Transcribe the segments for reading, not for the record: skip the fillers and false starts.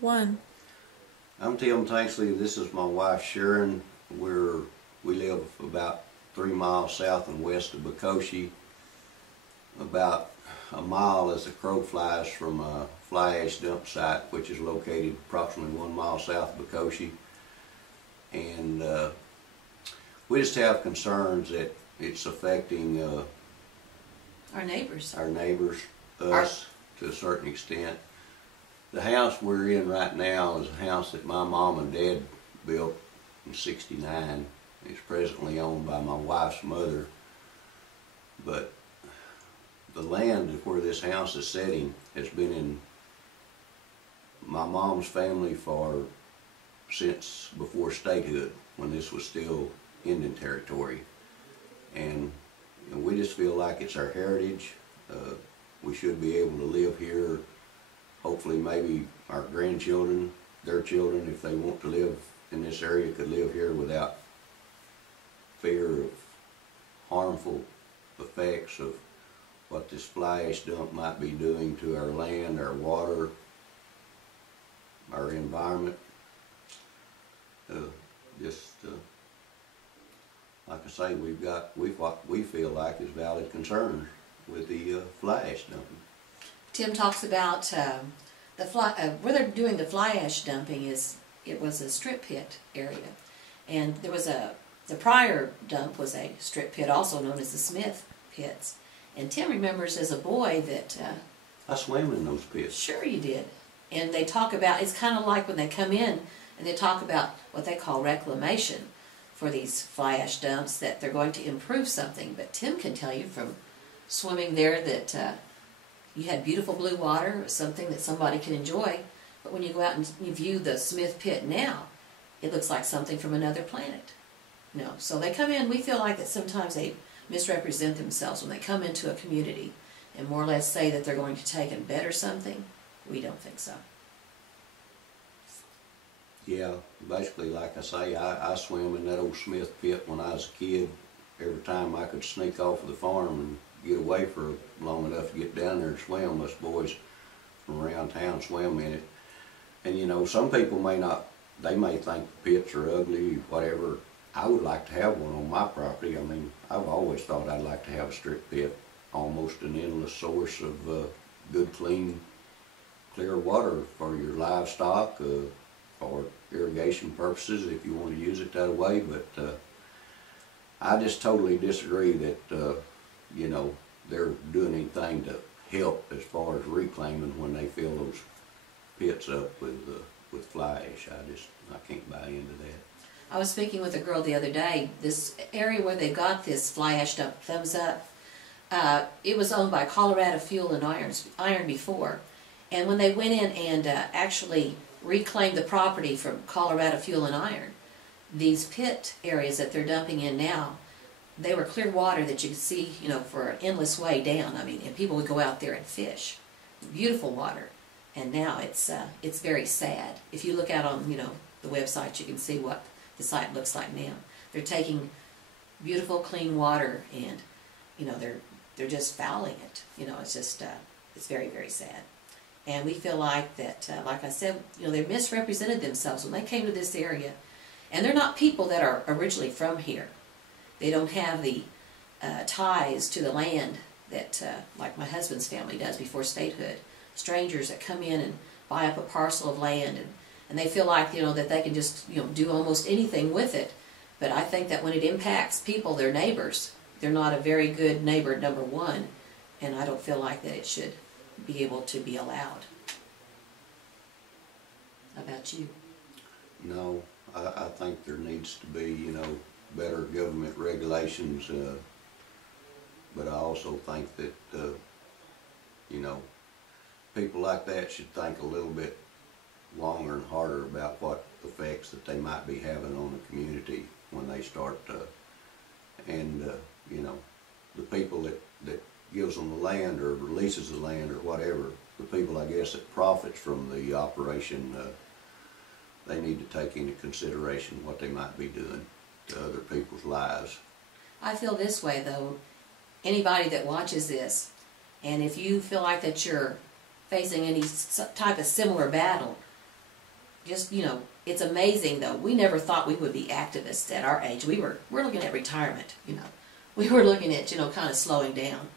One. I'm Tim Tanksley. This is my wife Sharon. We live about 3 miles south and west of Becoshey. About a mile as the crow flies from a fly ash dump site, which is located approximately 1 mile south of Becoshey. And we just have concerns that it's affecting Our neighbors. us to a certain extent. The house we're in right now is a house that my mom and dad built in '69. It's presently owned by my wife's mother. But the land where this house is sitting has been in my mom's family since before statehood, when this was still Indian territory. And we just feel like it's our heritage. We should be able to live here. Hopefully maybe our grandchildren, their children, if they want to live in this area, could live here without fear of harmful effects of what this fly ash dump might be doing to our land, our water, our environment. Like I say, what we feel like is valid concerns with the fly ash dumping. Tim talks about where they're doing the fly ash dumping it was a strip pit area, and the prior dump was a strip pit, also known as the Smith pits. And Tim remembers as a boy that I swam in those pits. Sure you did. And they talk about, it's kind of like when they come in and they talk about what they call reclamation for these fly ash dumps, that they're going to improve something. But Tim can tell you from swimming there that you had beautiful blue water. It was something that somebody can enjoy. But when you go out and you view the Smith pit now, it looks like something from another planet. No, so they come in, we feel like that sometimes they misrepresent themselves when they come into a community and more or less say that they're going to take and better something. We don't think so. Yeah, basically, like I say, I swam in that old Smith pit when I was a kid. Every time I could sneak off of the farm and get away for long enough to get down there and swim, us boys from around town swam in it. And you know, some people they may think pits are ugly, whatever. I would like to have one on my property. I mean, I've always thought I'd like to have a strip pit, almost an endless source of good, clean, clear water for your livestock, for irrigation purposes if you want to use it that way. But I just totally disagree that you know, they're doing anything to help as far as reclaiming when they fill those pits up with fly ash. I can't buy into that. I was speaking with a girl the other day. This area where they got this fly ash dump, Thumbs Up, it was owned by Colorado Fuel and Iron before. And when they went in and actually reclaimed the property from Colorado Fuel and Iron, these pit areas that they're dumping in now, they were clear water that you could see, you know, for an endless way down. I mean, and people would go out there and fish. Beautiful water. And now it's very sad. If you look out on, you know, the website, you can see what the site looks like now. They're taking beautiful, clean water and, you know, they're just fouling it. You know, it's just it's very, very sad. And we feel like that, like I said, you know, they misrepresented themselves when they came to this area. And they're not people that are originally from here. They don't have the ties to the land that, like my husband's family does before statehood. Strangers that come in and buy up a parcel of land, and they feel like, you know, that they can just, you know, do almost anything with it. But I think that when it impacts people, their neighbors, they're not a very good neighbor, number one, and I don't feel like that it should be able to be allowed. How about you? No, I think there needs to be, you know, better government regulations, but I also think that, you know, people like that should think a little bit longer and harder about what effects that they might be having on the community when they start, you know, the people that gives them the land or releases the land or whatever, the people, I guess, that profits from the operation, they need to take into consideration what they might be doing to other people's lives. I feel this way, though. Anybody that watches this, and if you feel like that you're facing any type of similar battle, just, you know, it's amazing though. We never thought we would be activists at our age. We're looking at retirement, you know. We were looking at, you know, kind of slowing down.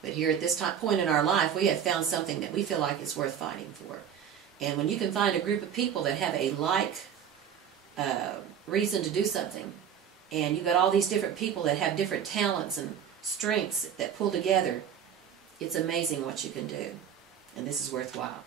But here at this point in our life, we have found something that we feel like is worth fighting for. And when you can find a group of people that have a reason to do something, and you've got all these different people that have different talents and strengths that pull together, it's amazing what you can do. And this is worthwhile.